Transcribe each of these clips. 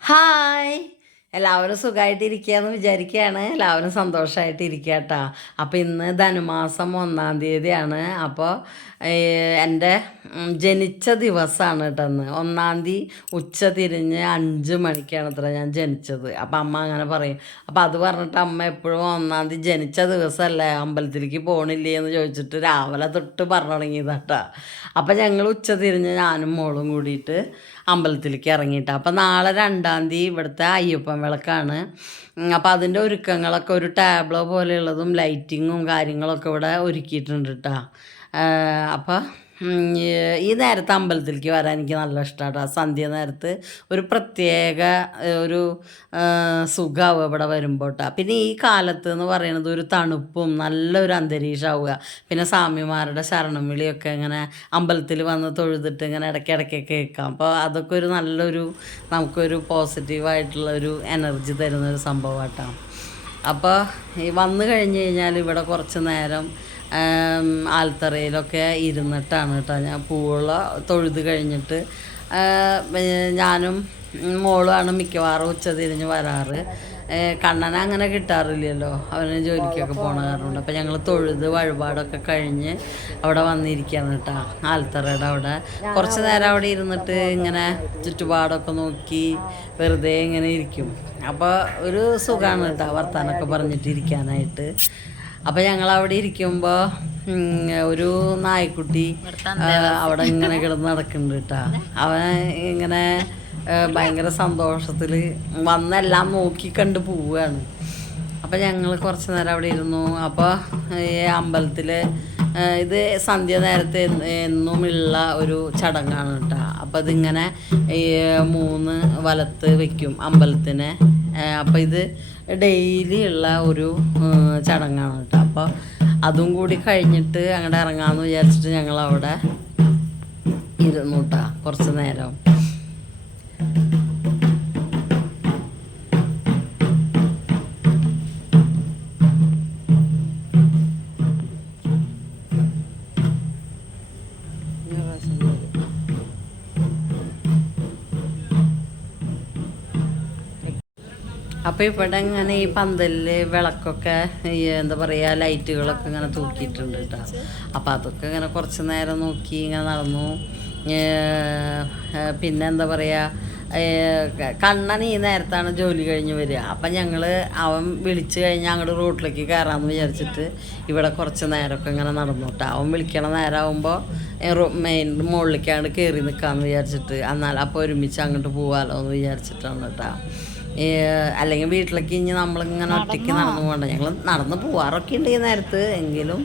Hi. എല്ലാവരും സുഖമായിട്ടിരിക്കുകയെന്ന് വിചാരിക്കുകയാണ് എല്ലാവരും സന്തോഷമായിട്ട് ഇരിക്കുക കേട്ടോ അപ്പോൾ ഇന്ന് ധനുമാസം ഒന്നാം തീയതിയാണ്. അപ്പോൾ എന്റെ ജനിച്ച ദിവസമാണ് കേട്ടോ അന്ന് ഒന്നാം തീയതി ഉച്ച തിരിഞ്ഞ് അഞ്ച് മണിക്കാണ് അത്ര ഞാൻ ജനിച്ചത്. അപ്പോൾ അമ്മ അങ്ങനെ പറയും. അപ്പോൾ അത് പറഞ്ഞിട്ട് അമ്മ എപ്പോഴും ഒന്നാം തീയതി ജനിച്ച ദിവസമല്ലേ അമ്പലത്തിലേക്ക് പോകണില്ലേ എന്ന് ചോദിച്ചിട്ട് രാവിലെ തൊട്ട് പറഞ്ഞു തുടങ്ങിയതാട്ടാ അപ്പോൾ ഞങ്ങൾ ഉച്ച തിരിഞ്ഞ് ഞാനും മോളും കൂടിയിട്ട് അമ്പലത്തിലേക്ക് ഇറങ്ങിയിട്ട്. അപ്പോൾ നാളെ രണ്ടാം തീയതി ഇവിടുത്തെ അയ്യപ്പൻ വിളക്കാണ്. അപ്പോൾ അതിന്റെ ഒരുക്കങ്ങളൊക്കെ ഒരു ടാബ്ലോ പോലെയുള്ളതും ലൈറ്റിങ്ങും കാര്യങ്ങളൊക്കെ ഇവിടെ ഒരുക്കിയിട്ടുണ്ട് കേട്ടോ അപ്പോൾ ഈ നേരത്തെ അമ്പലത്തിലേക്ക് വരാൻ എനിക്ക് നല്ല ഇഷ്ടമാണ് സന്ധ്യ നേരത്ത് ഒരു പ്രത്യേക ഒരു സുഖമാവുക ഇവിടെ വരുമ്പോൾ പിന്നെ ഈ കാലത്ത് എന്ന് പറയുന്നത് ഒരു തണുപ്പും നല്ലൊരു അന്തരീക്ഷമാവുക പിന്നെ സ്വാമിമാരുടെ ശരണം വിളിയൊക്കെ ഇങ്ങനെ അമ്പലത്തിൽ വന്ന് തൊഴുതിട്ട് ഇങ്ങനെ ഇടയ്ക്കിടയ്ക്ക് കേൾക്കാം. അപ്പോൾ അതൊക്കെ ഒരു നല്ലൊരു നമുക്കൊരു പോസിറ്റീവായിട്ടുള്ള ഒരു എനർജി തരുന്ന ഒരു സംഭവമായിട്ടാണ് അപ്പോൾ ഈ വന്നു കഴിഞ്ഞ് കഴിഞ്ഞാൽ ഇവിടെ കുറച്ച് നേരം ആം, ആൽത്തറയിലൊക്കെ ഇരുന്നിട്ടാണ് കേട്ടോ ഞാൻ പൂവുള്ള തൊഴുത് കഴിഞ്ഞിട്ട്. ഞാനും മോളുമാണ് മിക്കവാറും ഉച്ച തിരിഞ്ഞ് വരാറ് കണ്ണനെ അങ്ങനെ കിട്ടാറില്ലല്ലോ. അവന് ജോലിക്കൊക്കെ പോണ കാരണമുണ്ട്. അപ്പം ഞങ്ങൾ തൊഴുത് വഴിപാടൊക്കെ കഴിഞ്ഞ് അവിടെ വന്നിരിക്കുകയാണ് കേട്ടോ ആൽത്തറയുടെ അവിടെ. കുറച്ച് നേരം അവിടെ ഇരുന്നിട്ട് ഇങ്ങനെ ചുറ്റുപാടൊക്കെ നോക്കി വെറുതെ ഇങ്ങനെ ഇരിക്കും. അപ്പോൾ ഒരു സുഖമാണ് കേട്ടോ വർത്താനൊക്കെ പറഞ്ഞിട്ട് ഇരിക്കാനായിട്ട്. അപ്പോൾ ഞങ്ങൾ അവിടെ ഇരിക്കുമ്പോൾ ഒരു നായ്ക്കുട്ടി അവിടെ ഇങ്ങനെ കിടന്ന് നടക്കുന്നുണ്ട് കേട്ടോ അവൻ ഇങ്ങനെ ഭയങ്കര സന്തോഷത്തിൽ വന്നെല്ലാം നോക്കി കണ്ട് പോവുകയാണ് അപ്പോൾ ഞങ്ങൾ കുറച്ച് നേരം അവിടെ ഇരുന്നു. അപ്പോൾ ഈ അമ്പലത്തിൽ ഇത് സന്ധ്യ നേരത്തെ എന്ന് എന്നുമുള്ള ഒരു ചടങ്ങാണ് കേട്ടോ അപ്പോൾ ഇതിങ്ങനെ ഈ മൂന്ന് വലത്ത് വെക്കും അമ്പലത്തിന്. അപ്പോൾ ഇത് ഡെയിലി ഉള്ള ഒരു ചടങ്ങാണ് കേട്ടോ അപ്പോൾ അതും കൂടി കഴിഞ്ഞിട്ട് അങ്ങോട്ട് ഇറങ്ങാമെന്ന് വിചാരിച്ചിട്ട് ഞങ്ങൾ അവിടെ ഇരുന്നു കുറച്ച് നേരം. അപ്പോൾ ഇവിടെ ഇങ്ങനെ ഈ പന്തലിൽ വിളക്കൊക്കെ ഈ എന്താ പറയുക ലൈറ്റുകളൊക്കെ ഇങ്ങനെ തൂക്കിയിട്ടുണ്ട് കേട്ടോ. അപ്പോൾ അതൊക്കെ ഇങ്ങനെ കുറച്ച് നേരം നോക്കി ഇങ്ങനെ നടന്നു. പിന്നെ എന്താ പറയുക കണ്ണൻ ഈ നേരത്താണ് ജോലി കഴിഞ്ഞ് വരിക. അപ്പം ഞങ്ങൾ അവൻ വിളിച്ചു കഴിഞ്ഞാൽ അങ്ങോട്ട് റോട്ടിലേക്ക് കയറാമെന്ന് വിചാരിച്ചിട്ട് ഇവിടെ കുറച്ച് നേരമൊക്കെ ഇങ്ങനെ നടന്നു കേട്ടോ. അവൻ വിളിക്കണ നേരമാകുമ്പോൾ മെയിൻ മുകളിലേക്കാണ്ട് കയറി നിൽക്കാന്ന് വിചാരിച്ചിട്ട്. എന്നാൽ അപ്പോൾ ഒരുമിച്ച് അങ്ങോട്ട് പോകാമല്ലോ എന്ന് വിചാരിച്ചിട്ടാണ് കേട്ടോ. അല്ലെങ്കിൽ വീട്ടിലേക്ക് ഇനി നമ്മളിങ്ങനെ ഒറ്റയ്ക്ക് നടന്നു? പോകണ്ട. ഞങ്ങൾ നടന്ന് പോവാറൊക്കെ ഉണ്ട് ഈ നേരത്ത്. എങ്കിലും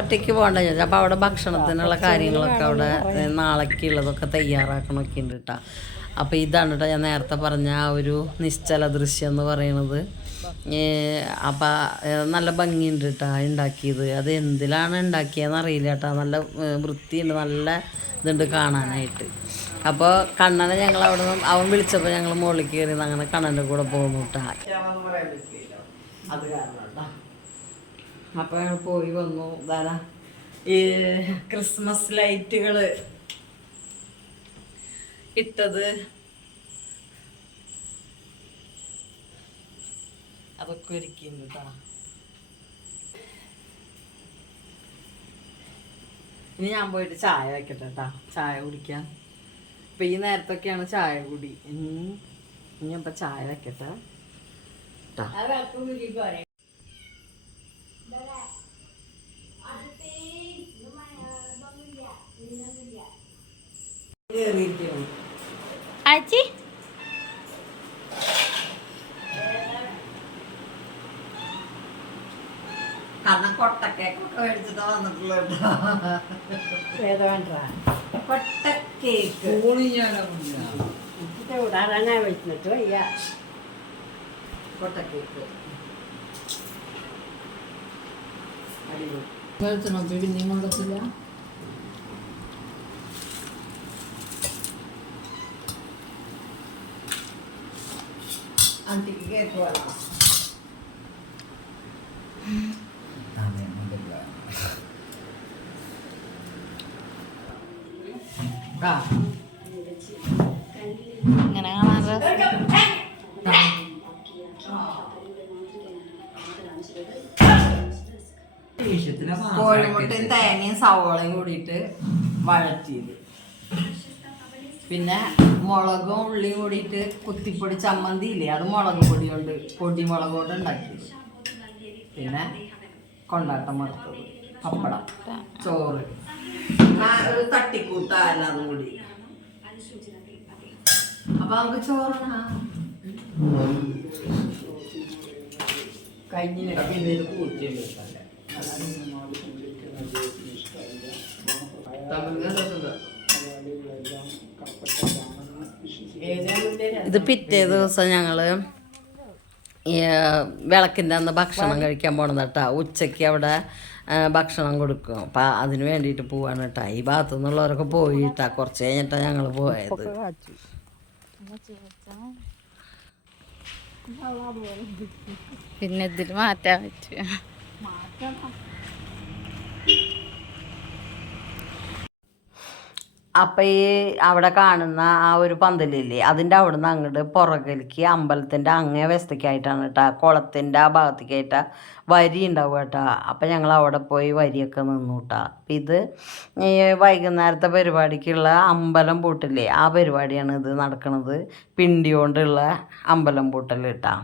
ഒറ്റയ്ക്ക് പോകണ്ട. ചോദിച്ചാൽ അപ്പോൾ അവിടെ ഭക്ഷണത്തിനുള്ള കാര്യങ്ങളൊക്കെ അവിടെ നാളേക്ക് ഉള്ളതൊക്കെ തയ്യാറാക്കണമൊക്കെ ഉണ്ട് കേട്ടോ അപ്പോൾ ഇതാണ് കേട്ടോ ഞാൻ നേരത്തെ പറഞ്ഞ ആ ഒരു നിശ്ചല ദൃശ്യം എന്ന് പറയണത്. അപ്പം നല്ല ഭംഗിയുണ്ട് കേട്ടോ ഉണ്ടാക്കിയത് അത് എന്തിലാണ് ഉണ്ടാക്കിയതെന്ന് അറിയില്ല കേട്ടോ നല്ല വൃത്തിയുണ്ട്. നല്ല ഇതുണ്ട് കാണാനായിട്ട്. അപ്പോൾ കണ്ണനെ ഞങ്ങൾ അവിടെ നിന്ന് അവൻ വിളിച്ചപ്പോൾ ഞങ്ങൾ മുകളിൽ കയറി അങ്ങനെ കണ്ണന്റെ കൂടെ പോകുന്നു കേട്ടോ അത് കാരണം അപ്പോൾ ഞങ്ങൾ പോയി വന്നു. ധാരാ ഈ ക്രിസ്മസ് ലൈറ്റുകൾ ഇട്ടത്. അതൊക്കെ ഒരുക്കിയിട്ടുണ്ട് കേട്ടോ ഇനി ഞാൻ പോയിട്ട് ചായ വെക്കട്ടെ കേട്ടാ ചായ കുടിക്കാൻ ഇപ്പൊ ഈ നേരത്തൊക്കെയാണ് ചായ കുടി. ഇനി ഇനി ചായ വെക്കട്ടെ. ആച്ചി കാരണം കൊട്ടക്കേക്കൊക്കെ മേടിച്ചിട്ട് വന്നിട്ടുള്ള കൊട്ടക്കേക്ക് വിടാറാനാ വെച്ചിട്ട് വയ്യ കൊട്ടക്കേക്ക് അടിപൊളി പിന്നെയും കൊണ്ടത്തില്ല അന്തിക്ക് കേക്ക് വേണം കോഴിമുട്ടയും തേങ്ങയും സവോളയും കൂടിയിട്ട് വഴറ്റിയത്. പിന്നെ മുളകും ഉള്ളിയും കൂടിയിട്ട് കുത്തിപ്പൊടി ചമ്മന്തി ഇല്ലേ അത് മുളക് പൊടി കൊണ്ട് പൊടി മുളക് കൊണ്ട് ഉണ്ടാക്കിയത്. പിന്നെ കൊണ്ടാട്ടം വറുത്തത് പപ്പടം ചോറ് ഒരു തട്ടിക്കൂട്ട എല്ലാതും കൂടി. അപ്പൊ നമുക്ക് ചോറാണ് കഴിഞ്ഞിടയ്ക്ക് എന്തെങ്കിലും കൂട്ടിയുണ്ട് ഇത് പിറ്റേ ദിവസം ഞങ്ങൾ വിളക്കിന്റെ അന്ന് ഭക്ഷണം കഴിക്കാൻ പോകണം കേട്ടോ ഉച്ചയ്ക്ക് അവിടെ ഭക്ഷണം കൊടുക്കും. അപ്പം അതിന് വേണ്ടിയിട്ട് പോവാണ് കേട്ടോ ഈ ഭാഗത്തു നിന്നുള്ളവരൊക്കെ പോയിട്ടാ കുറച്ച് കഴിഞ്ഞിട്ടാണ് ഞങ്ങൾ പോയത്. പിന്നെ ഇതിൽ മാറ്റാൻ പറ്റുക അപ്പം ഈ അവിടെ കാണുന്ന ആ ഒരു പന്തലില്ലേ അതിന്റെ അവിടെ നിന്ന് അങ്ങോട്ട് പുറകിലേക്ക് അമ്പലത്തിന്റെ അങ്ങേ വശത്തേക്കായിട്ടാണ് കേട്ടോ കുളത്തിന്റെ ആ ഭാഗത്തേക്കായിട്ട് വരി ഉണ്ടാവും കേട്ടോ. അപ്പം ഞങ്ങൾ അവിടെ പോയി വരിയൊക്കെ നിന്നു കേട്ടോ. അപ്പം ഇത് ഈ വൈകുന്നേരത്തെ പരിപാടിക്കുള്ള അമ്പലം പൂട്ടില്ലേ ആ പരിപാടിയാണ് ഇത് നടക്കുന്നത് പിണ്ടി കൊണ്ടുള്ള അമ്പലം പൂട്ടൽ കേട്ടോ.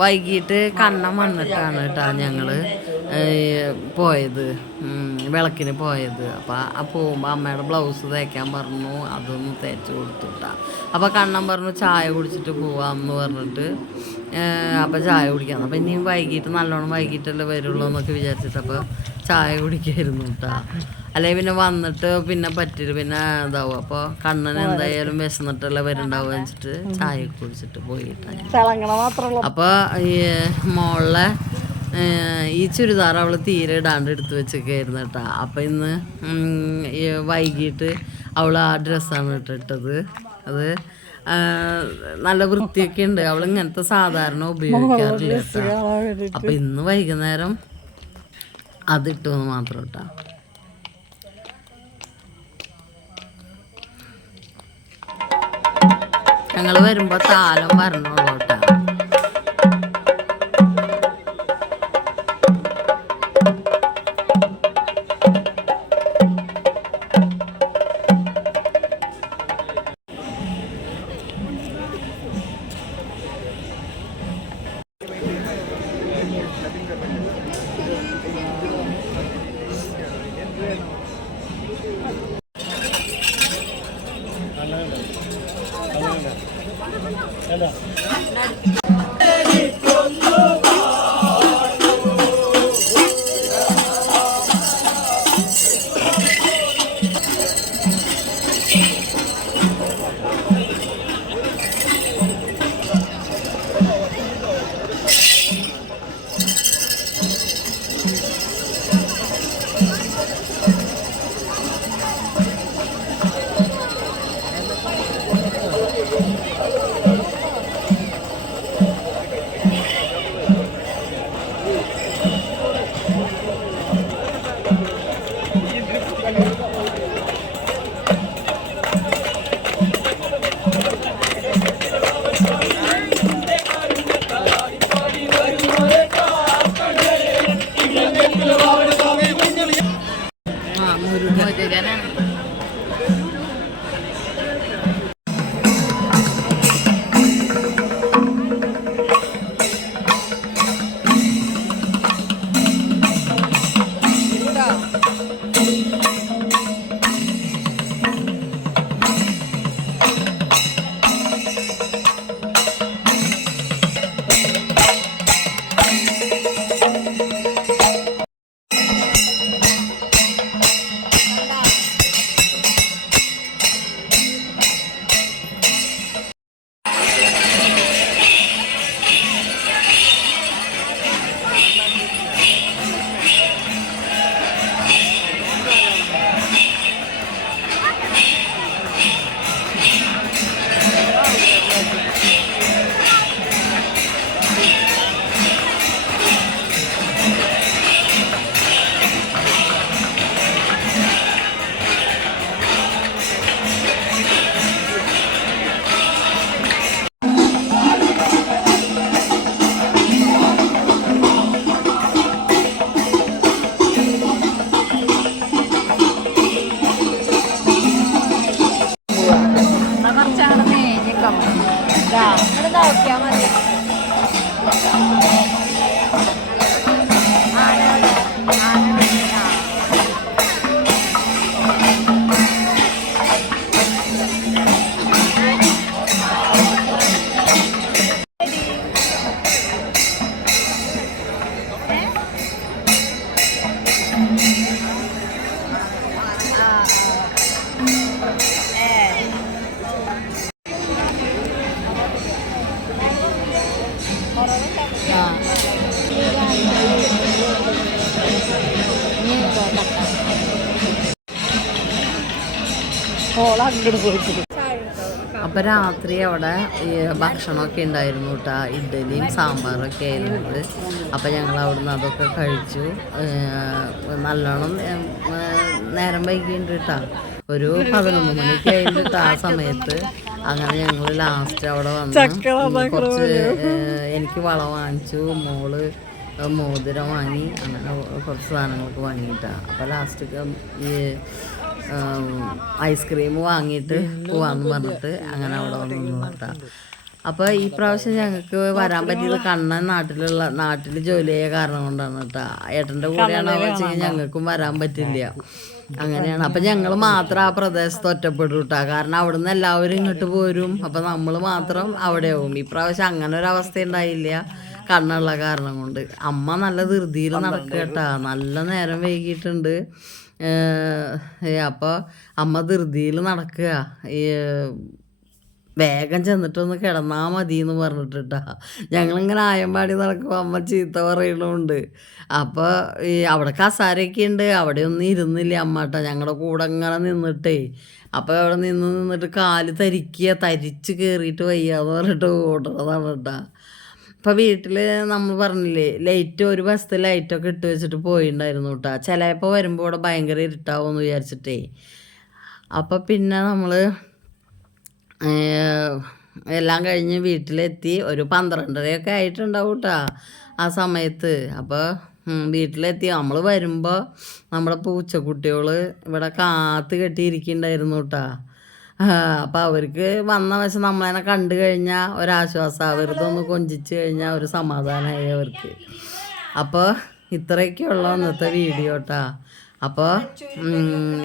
വൈകിട്ട് കണ്ണം വന്നിട്ടാണ് കേട്ടോ ഞങ്ങൾ പോയത്. വിളക്കിന് പോയത്. അപ്പോൾ ആ പോകുമ്പോൾ അമ്മയുടെ ബ്ലൗസ് തേക്കാൻ പറഞ്ഞു അതൊന്ന് തേച്ച് കൊടുത്തു കേട്ടോ അപ്പോൾ കണ്ണം പറഞ്ഞു ചായ കുടിച്ചിട്ട് പോവാമെന്ന് പറഞ്ഞിട്ട് അപ്പോൾ ചായ കുടിക്കാം അപ്പോൾ ഇനി വൈകിട്ട് നല്ലോണം വൈകിട്ടല്ലേ വരുള്ളൂ എന്നൊക്കെ വിചാരിച്ചിട്ട് അപ്പോൾ ചായ കുടിക്കായിരുന്നു കേട്ടോ അല്ലെങ്കിൽ പിന്നെ വന്നിട്ട് പിന്നെ പറ്റില്ല പിന്നെ ഇതാവും. അപ്പോൾ കണ്ണൻ എന്തായാലും വിശന്നിട്ടല്ലേ വരുന്നുണ്ടാവുക വെച്ചിട്ട് ചായ കുടിച്ചിട്ട് പോയിട്ടാണ് മാത്രമല്ല അപ്പോൾ ഈ മോളിലെ ഈ ചുരിദാർ അവൾ തീരെ ഇടാണ്ട് എടുത്ത് വെച്ചൊക്കെയായിരുന്നു കേട്ടോ. അപ്പം ഇന്ന് വൈകിട്ട് അവൾ ആ ഡ്രസ്സാണ് ഇട്ടിട്ടത്. അത് നല്ല വൃത്തിയൊക്കെ ഉണ്ട്. അവൾ ഇങ്ങനത്തെ സാധാരണ ഉപയോഗിക്കാറില്ല കേട്ടോ. അപ്പം ഇന്ന് വൈകുന്നേരം അതിട്ടു മാത്രം കേട്ടോ. ഞങ്ങൾ വരുമ്പോൾ താലം വരണുള്ളൂ Hello. അപ്പം രാത്രി അവിടെ ഈ ഭക്ഷണമൊക്കെ ഉണ്ടായിരുന്നു കേട്ടോ ഇഡ്ഡലിയും സാമ്പാറൊക്കെ ആയിരുന്നു അപ്പം ഞങ്ങൾ അവിടുന്ന് അതൊക്കെ കഴിച്ചു. നല്ലോണം നേരം വൈകിണ്ട് കേട്ടോ ഒരു പതിനൊന്ന് മണിക്ക് കഴിഞ്ഞിട്ട് ആ സമയത്ത്. അങ്ങനെ ഞങ്ങൾ ലാസ്റ്റ് അവിടെ വന്ന്. കുറച്ച് എനിക്ക് വള വാങ്ങിച്ചു മോൾ മോതിരം വാങ്ങി അങ്ങനെ കുറച്ച് സാധനങ്ങളൊക്കെ വാങ്ങിയിട്ടാണ് അപ്പോൾ ലാസ്റ്റ് ഈ ഐസ്ക്രീം വാങ്ങിയിട്ട് പോവാന്ന് പറഞ്ഞിട്ട് അങ്ങനെ അവിടെ വന്ന് നിന്നതാ അപ്പോൾ ഈ പ്രാവശ്യം ഞങ്ങൾക്ക് വരാൻ പറ്റിയത് കണ്ണൻ നാട്ടിലുള്ള നാട്ടിൽ ജോലി ചെയ്യ കാരണം കൊണ്ടാണ് കേട്ടോ. ഏട്ടന്റെ കൂടെയാണോ വെച്ചാൽ ഞങ്ങൾക്കും വരാൻ പറ്റില്ല. അങ്ങനെയാണ്. അപ്പം ഞങ്ങൾ മാത്രം ആ പ്രദേശത്ത് ഒറ്റപ്പെടും കേട്ടോ. കാരണം അവിടുന്ന് എല്ലാവരും ഇങ്ങോട്ട് പോരും. അപ്പം നമ്മൾ മാത്രം അവിടെ ആവും ഈ പ്രാവശ്യം അങ്ങനെ ഒരു അവസ്ഥ ഉണ്ടായില്ല. കണ്ണുള്ള കാരണം കൊണ്ട്. അമ്മ നല്ല ധൃതിയിൽ നടക്കുക കേട്ടാ. നല്ല നേരം വൈകിയിട്ടുണ്ട്. അപ്പോൾ അമ്മ ധൃതിയിൽ നടക്കുക. ഈ വേഗം ചെന്നിട്ടൊന്ന് കിടന്നാൽ മതി എന്ന് പറഞ്ഞിട്ടാ ഞങ്ങളിങ്ങനെ ആയമ്പാടി നടക്കുമ്പോൾ അമ്മ ചീത്ത പറയണുണ്ട്. അപ്പോൾ ഈ അവിടെ കസാരയൊക്കെ ഉണ്ട്. അവിടെ ഒന്നും ഇരുന്നില്ല അമ്മട്ടാ. ഞങ്ങളുടെ കൂടെ ഇങ്ങനെ നിന്നിട്ടേ. അപ്പോൾ അവിടെ നിന്ന് നിന്നിട്ട് കാൽ തരിക്കുക തരിച്ച് കയറിയിട്ട് വയ്യാന്ന് പറഞ്ഞിട്ട് ഓടുന്നതാണ് കേട്ടാ ഇപ്പം വീട്ടിൽ നമ്മൾ പറഞ്ഞില്ലേ ലൈറ്റ് ഒരു ബസ്സത്തെ ലൈറ്റൊക്കെ ഇട്ട് വെച്ചിട്ട് പോയിണ്ടായിരുന്നു കേട്ടോ ചിലപ്പോൾ വരുമ്പോൾ ഇവിടെ ഭയങ്കര ഇരുട്ടാവുമെന്ന് വിചാരിച്ചിട്ടേ. അപ്പം പിന്നെ നമ്മൾ എല്ലാം കഴിഞ്ഞ് വീട്ടിലെത്തി. ഒരു പന്ത്രണ്ടരയൊക്കെ ആയിട്ടുണ്ടാവും കേട്ടോ ആ സമയത്ത്. അപ്പോൾ വീട്ടിലെത്തി. നമ്മൾ വരുമ്പോൾ നമ്മുടെ പൂച്ചക്കുട്ടികൾ ഇവിടെ കാത്ത് കെട്ടിയിരിക്കുന്നുണ്ടായിരുന്നു കേട്ടോ അപ്പോൾ അവർക്ക് വന്ന വശം നമ്മളതിനെ കണ്ടു കഴിഞ്ഞാൽ ഒരാശ്വാസം. വെറുതെ ഒന്ന് കൊഞ്ചിച്ച് കഴിഞ്ഞാൽ ഒരു സമാധാനമായി അവർക്ക്. അപ്പോൾ ഇത്രയൊക്കെയുള്ള ഇന്നത്തെ വീഡിയോ കേട്ടോ അപ്പോൾ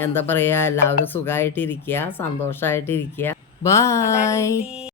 എന്താ പറയുക എല്ലാവരും സുഖമായിട്ടിരിക്കുക സന്തോഷമായിട്ടിരിക്കുക ബായ്